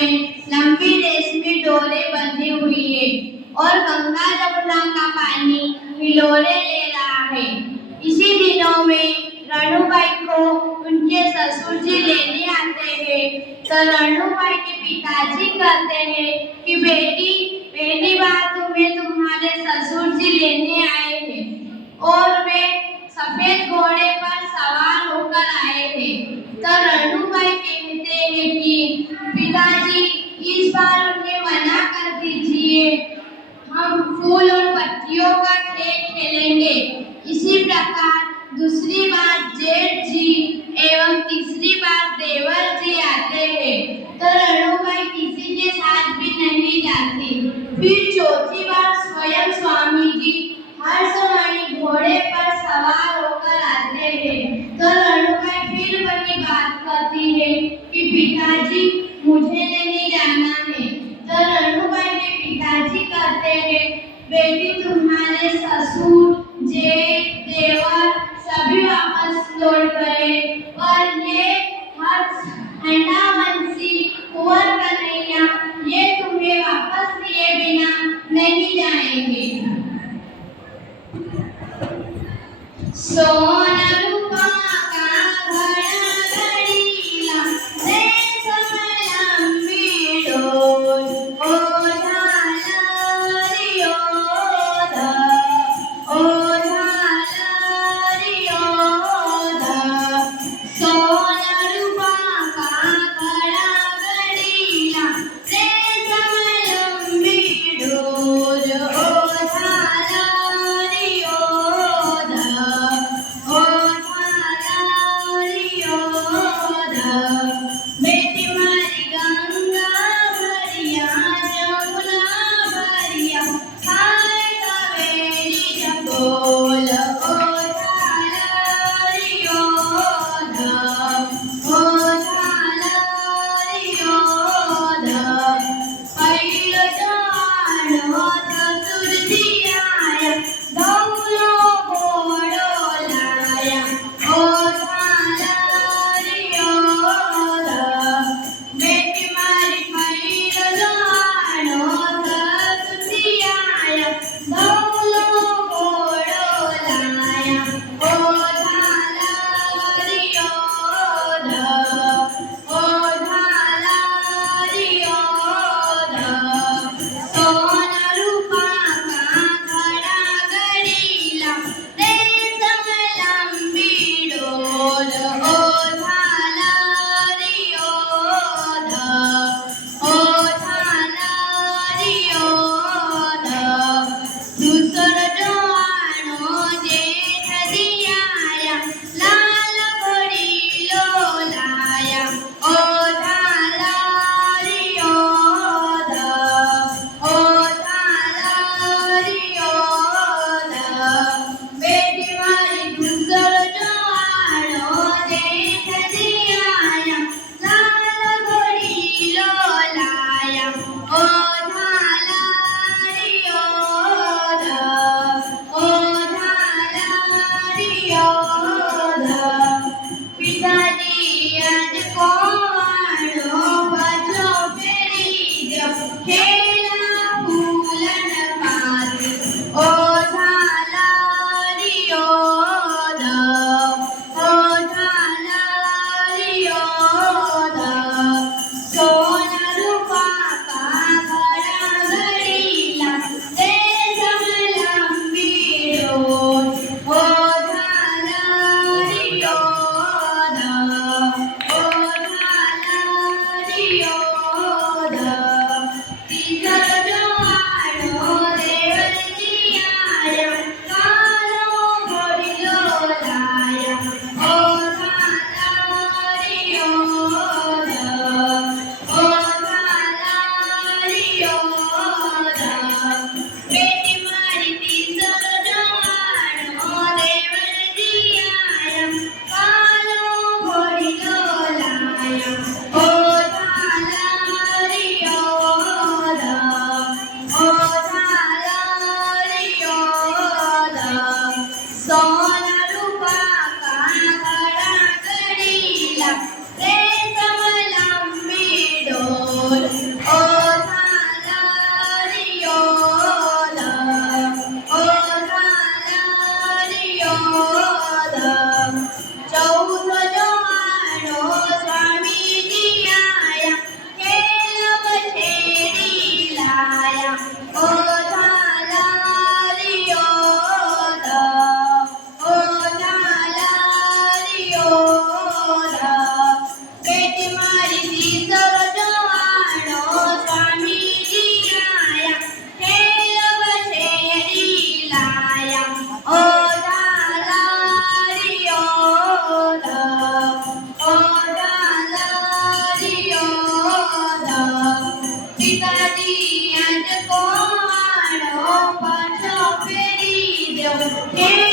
में लंबी रेशमी डोरे बंधी हुई है और गंगा जमुना का पानी हिलोरे ले रहा है। इसी दिनों में रणुबाई को उनके ससुर जी लेने आते हैं, तो रणुबाई के पिताजी कहते हैं कि बेटी, पहली बार तुम्हें तुम्हारे ससुर जी लेने आए हैं और वे सफेद घोड़े पर सवार होकर आए थे। तो रणुबाई कहते हैं कि पिताजी, इस बार उन्हें मना कर दीजिए, हम फूल और पत्तियों का खेल खेलेंगे। इसी प्रकार दूसरी बार जेठ जी एवं तीसरी बार देवर जी आते हैं, तो रणुबाई किसी के साथ भी नहीं जाती। फिर चौथी बार स्वयं स्वामी जी हर्षवाणी घोड़े पर सवार होकर आते हैं, तो रणुबाई फिर वही बात कहती है कि पिताजी, मुझे नहीं जाना है। तो रणुबाई के पिताजी कहते हैं, बेटी, तुम्हारे ससुर, जेठ, देवर सभी वापस लौट गए और ये हंडावंशी कुंवर कन्हैया ये तुम्हें वापस लिए बिना नहीं जाएंगे। सोना रूपा का घड़ा घड़ीला रेशम लंबी डोर, ओ झालरियो धा, ओ हे